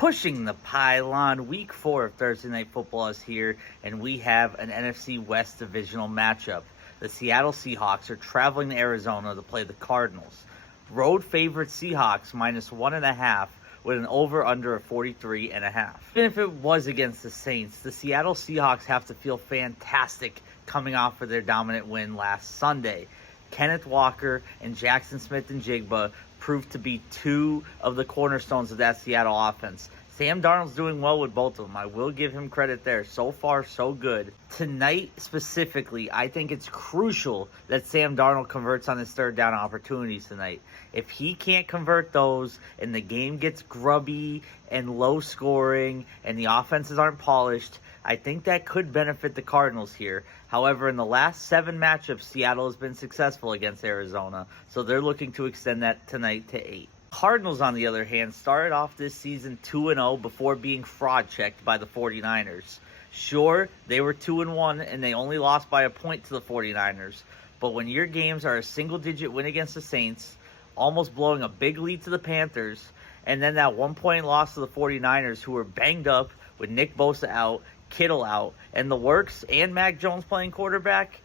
Pushing the pylon, week 4 of Thursday Night Football is here, and we have an NFC West divisional matchup. The Seattle Seahawks are traveling to Arizona to play the Cardinals. Road favorite Seahawks -1.5 with an over-under of 43.5. Even if it was against the Saints, the Seattle Seahawks have to feel fantastic coming off of their dominant win last Sunday. Kenneth Walker and Jackson Smith-Njigba proved to be two of the cornerstones of that Seattle offense. Sam Darnold's doing well with both of them. I will give him credit there. So far, so good. Tonight, specifically, I think it's crucial that Sam Darnold converts on his third down opportunities tonight. If he can't convert those and the game gets grubby and low scoring and the offenses aren't polished, I think that could benefit the Cardinals here. However, in the last 7 matchups, Seattle has been successful against Arizona, so they're looking to extend that tonight to 8. Cardinals, on the other hand, started off this season 2-0 before being fraud-checked by the 49ers. Sure, they were 2-1 and they only lost by a point to the 49ers, but when your games are a single-digit win against the Saints, almost blowing a big lead to the Panthers, and then that 1-point loss to the 49ers, who were banged up with Nick Bosa out, Kittle out, and the works, and Mac Jones playing quarterback,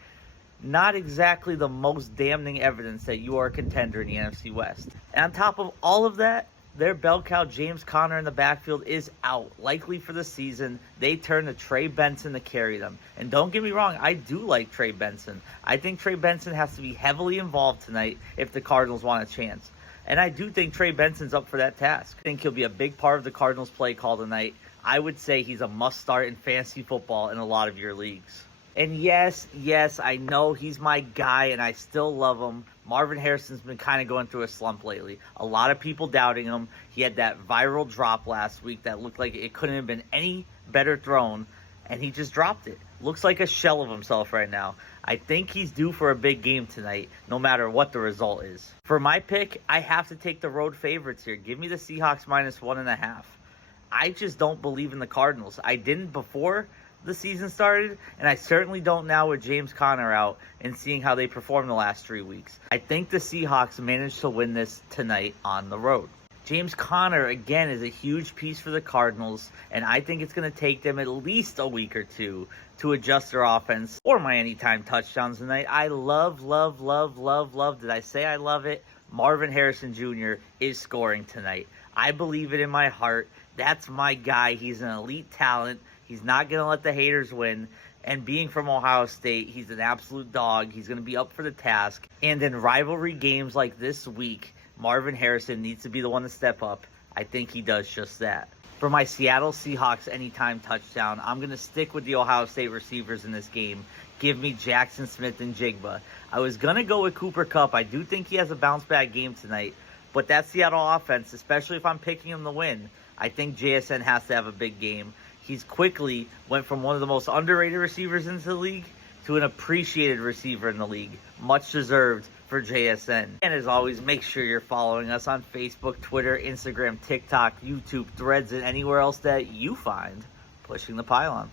not exactly the most damning evidence that you are a contender in the NFC West. And on top of all of that, their bell cow James Conner in the backfield is out, likely for the season. They turn to Trey Benson to carry them. And don't get me wrong, I do like Trey Benson. I think Trey Benson has to be heavily involved tonight if the Cardinals want a chance. And I do think Trey Benson's up for that task. I think he'll be a big part of the Cardinals' play call tonight. I would say he's a must-start in fantasy football in a lot of your leagues. And yes, I know he's my guy, and I still love him. Marvin Harrison's been kind of going through a slump lately. A lot of people doubting him. He had that viral drop last week that looked like it couldn't have been any better thrown, and he just dropped it. Looks like a shell of himself right now. I think he's due for a big game tonight, no matter what the result is. For my pick, I have to take the road favorites here. Give me the Seahawks -1.5. I just don't believe in the Cardinals. I didn't before the season started, and I certainly don't now with James Conner out and seeing how they performed the last 3 weeks. I think the Seahawks managed to win this tonight on the road. James Conner, again, is a huge piece for the Cardinals, and I think it's going to take them at least a week or two to adjust their offense or my anytime touchdowns tonight. I love, did I say I love it? Marvin Harrison Jr. is scoring tonight. I believe it in my heart. That's my guy. He's an elite talent. He's not going to let the haters win. And being from Ohio State, he's an absolute dog. He's going to be up for the task. And in rivalry games like this week, Marvin Harrison needs to be the one to step up. I think he does just that. For my Seattle Seahawks anytime touchdown, I'm going to stick with the Ohio State receivers in this game. Give me Jackson Smith-Njigba. I was going to go with Cooper Kupp. I do think he has a bounce-back game tonight. But that Seattle offense, especially if I'm picking him to win, I think JSN has to have a big game. He's quickly went from one of the most underrated receivers into the league to an appreciated receiver in the league. Much deserved for JSN. And as always, make sure you're following us on Facebook, Twitter, Instagram, TikTok, YouTube, Threads, and anywhere else that you find Pushing the Pylon.